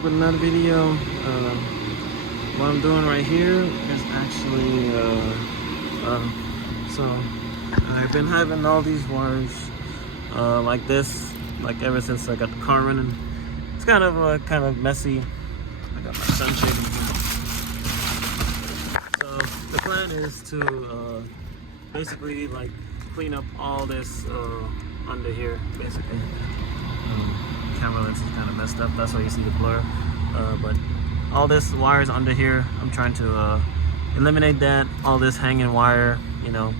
back with another video. What I'm doing right here is actually so I've been having all these wires like this, like ever since I got the car running. It's kind of messy. I got my sunshade in here. So the plan is to basically like clean up all this under here, basically. Camera lens is kind of messed up, that's why you see the blur, but all this wires under here, I'm trying to eliminate that. All this hanging wire, you know,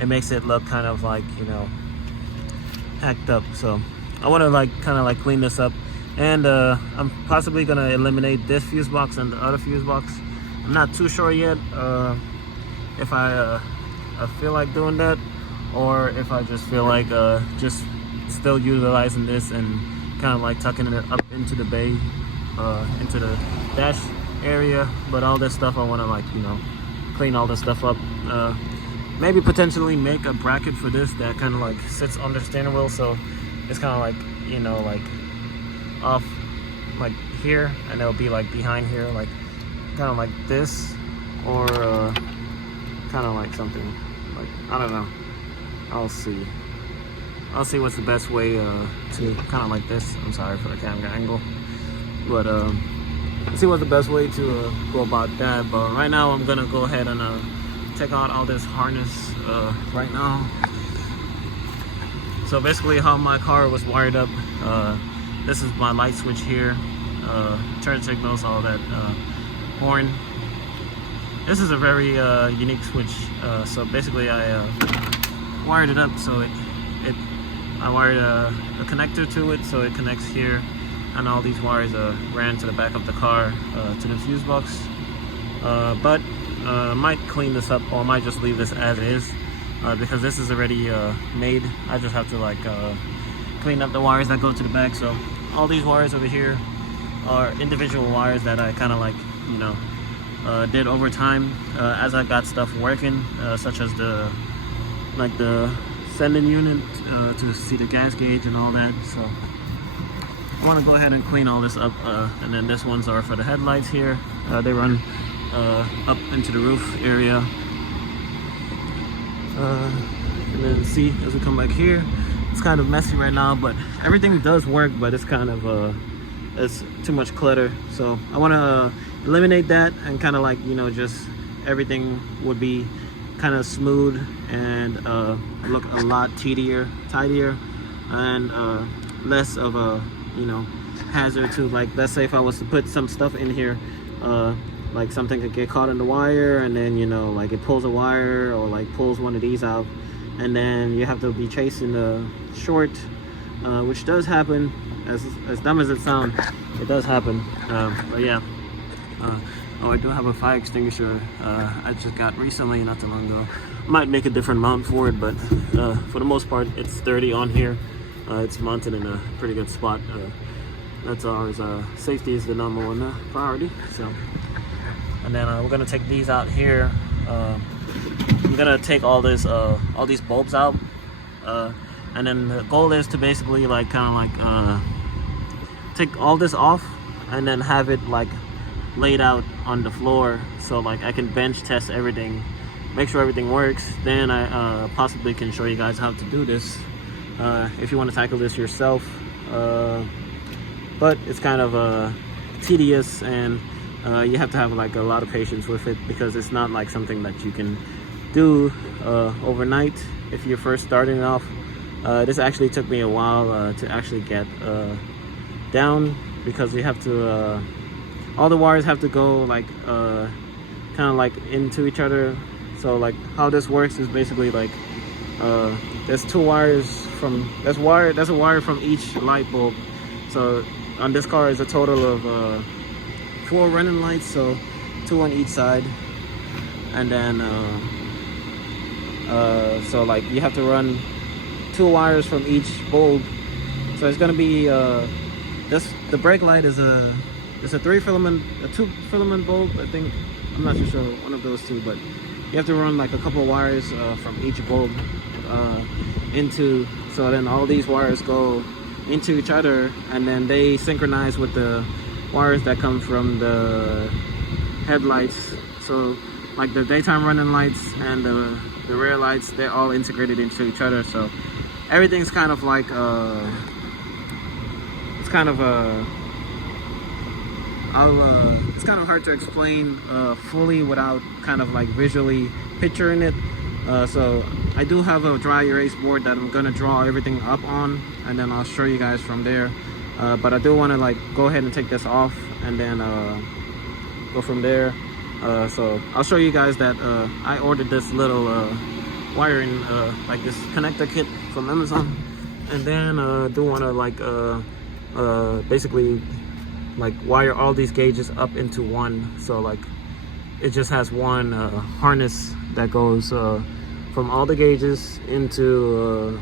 it makes it look kind of like, you know, hacked up. So I want to like kind of like clean this up, and I'm possibly gonna eliminate this fuse box and the other fuse box. I'm not too sure yet if I feel like doing that, or if I just feel like just still utilizing this and kind of like tucking it up into the bay, into the dash area. But all this stuff I want to, like, you know, clean all this stuff up. Maybe potentially make a bracket for this that kind of like sits on the steering wheel, so it's kind of like, you know, like off like here, and it'll be like behind here, like kind of like this, or kind of like something like, I don't know. I'll see what's the best way to kind of like this. I'm sorry for the camera angle, but let's see what's the best way to go about that. But right now I'm gonna go ahead and take out all this harness right now. So basically how my car was wired up, this is my light switch here, turn signals, all that, horn. This is a very unique switch. So basically I wired it up, so I wired a connector to it, so it connects here, and all these wires ran to the back of the car, to the fuse box. But I might clean this up, or I might just leave this as is, because this is already made. I just have to like clean up the wires that go to the back. So all these wires over here are individual wires that I kind of like, you know, did over time as I got stuff working, such as the sending unit to see the gas gauge and all that. So I want to go ahead and clean all this up, and then this ones are for the headlights here. They run up into the roof area, and then see, as we come back here, it's kind of messy right now, but everything does work, but it's kind of it's too much clutter. So I want to eliminate that, and kind of like, you know, just everything would be kind of smooth and look a lot tidier, and less of a, you know, hazard to, like, let's say if I was to put some stuff in here, like something could get caught in the wire, and then, you know, like it pulls a wire, or like pulls one of these out, and then you have to be chasing the short, which does happen. As dumb as it sounds, it does happen. But yeah. Oh, I do have a fire extinguisher I just got recently, not too long ago. Might make a different mount for it, but for the most part it's sturdy on here. It's mounted in a pretty good spot. That's ours. Safety is the number one priority. So, and then we're gonna take these out here. I'm gonna take all these bulbs out, and then the goal is to basically like kind of like take all this off, and then have it like laid out on the floor, so like I can bench test everything, make sure everything works. Then I possibly can show you guys how to do this if you want to tackle this yourself, but it's kind of tedious, and you have to have like a lot of patience with it, because it's not like something that you can do overnight if you're first starting off. This actually took me a while to actually get down, because you have to all the wires have to go like kind of like into each other. So like how this works is basically like there's two wires from that's a wire from each light bulb. So on this car is a total of 4 running lights, so 2 on each side, and then so like you have to run 2 wires from each bulb. So it's gonna be the brake light is a 2 filament bulb, I think. I'm not too sure, one of those 2, but you have to run like a couple of wires from each bulb into, so then all these wires go into each other, and then they synchronize with the wires that come from the headlights. So like the daytime running lights and the rear lights, they're all integrated into each other. So everything's kind of like it's kind of it's kind of hard to explain fully without kind of like visually picturing it. So I do have a dry erase board that I'm gonna draw everything up on, and then I'll show you guys from there. But I do want to like go ahead and take this off and then go from there. So I'll show you guys that I ordered this little wiring, like this connector kit from Amazon, and then do want to like basically like wire all these gauges up into one. So like it just has one harness that goes from all the gauges into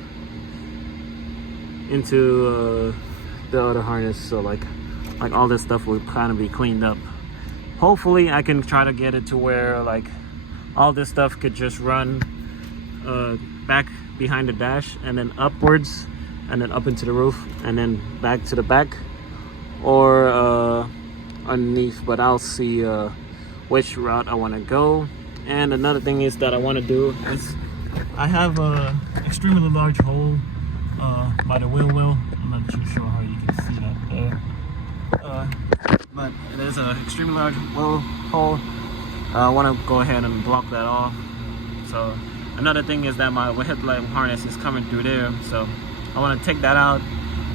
the other harness. So like all this stuff will kind of be cleaned up. Hopefully I can try to get it to where like all this stuff could just run back behind the dash and then upwards and then up into the roof and then back to the back, or underneath. But I'll see which route I want to go. And another thing is that I want to do is I have a extremely large hole by the wheel well. I'm not too sure how you can see that there, but it is an extremely large wheel hole. I want to go ahead and block that off. So another thing is that my headlight harness is coming through there, so I want to take that out,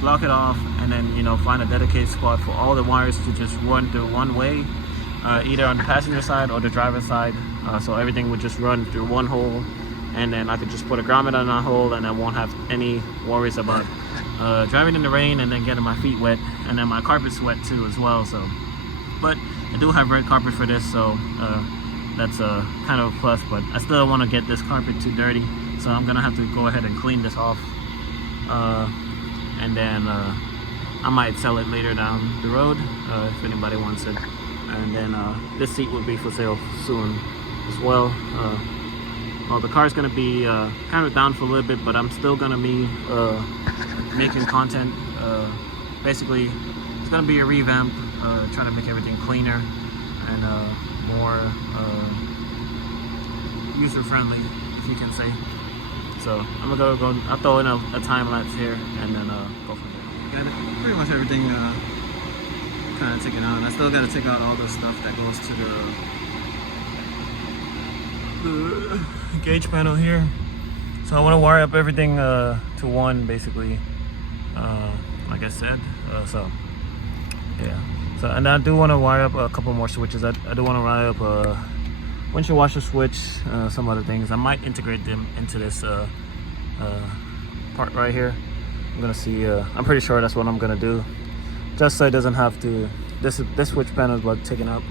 block it off, and then, you know, find a dedicated spot for all the wires to just run through one way, either on the passenger side or the driver's side. So everything would just run through one hole, and then I could just put a grommet on that hole, and I won't have any worries about driving in the rain and then getting my feet wet, and then my carpet's wet too as well. So, but I do have red carpet for this, so that's kind of a plus. But I still want to get this carpet too dirty, so I'm gonna have to go ahead and clean this off, and then I might sell it later down the road if anybody wants it. And then this seat will be for sale soon as well. Well, the car's gonna be kind of down for a little bit, but I'm still gonna be making content. Basically, it's gonna be a revamp, trying to make everything cleaner and more user-friendly, if you can say. So I'm gonna go. I'll throw in a time lapse here and then go from there. Got it. Pretty much everything kind of taken out, and I still got to take out all the stuff that goes to the gauge panel here. So I want to wire up everything to one, basically, like I said. So yeah. So, and I do want to wire up a couple more switches. I do want to wire up a windshield washer switch, some other things. I might integrate them into this part right here. I'm gonna see. I'm pretty sure that's what I'm gonna do, just so it doesn't have to. This switch panel is about taken up.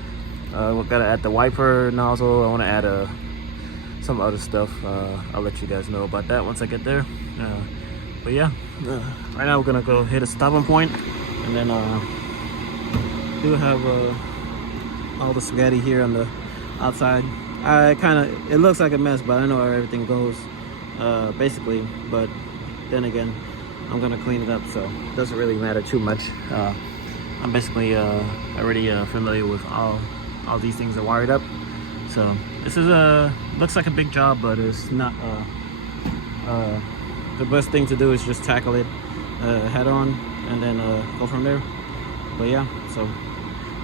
We're gonna add the wiper nozzle. I want to add some other stuff. I'll let you guys know about that once I get there. But yeah, right now we're gonna go hit a stopping point, and then do have all the spaghetti here on the outside. It looks like a mess, but I know where everything goes, basically. But then again, I'm gonna clean it up, so it doesn't really matter too much. I'm basically already familiar with all these things are wired up. So this is looks like a big job, but it's not. The best thing to do is just tackle it head on and then go from there. But yeah, so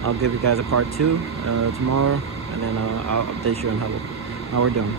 I'll give you guys a part 2 tomorrow, and then I'll update you on how we're doing.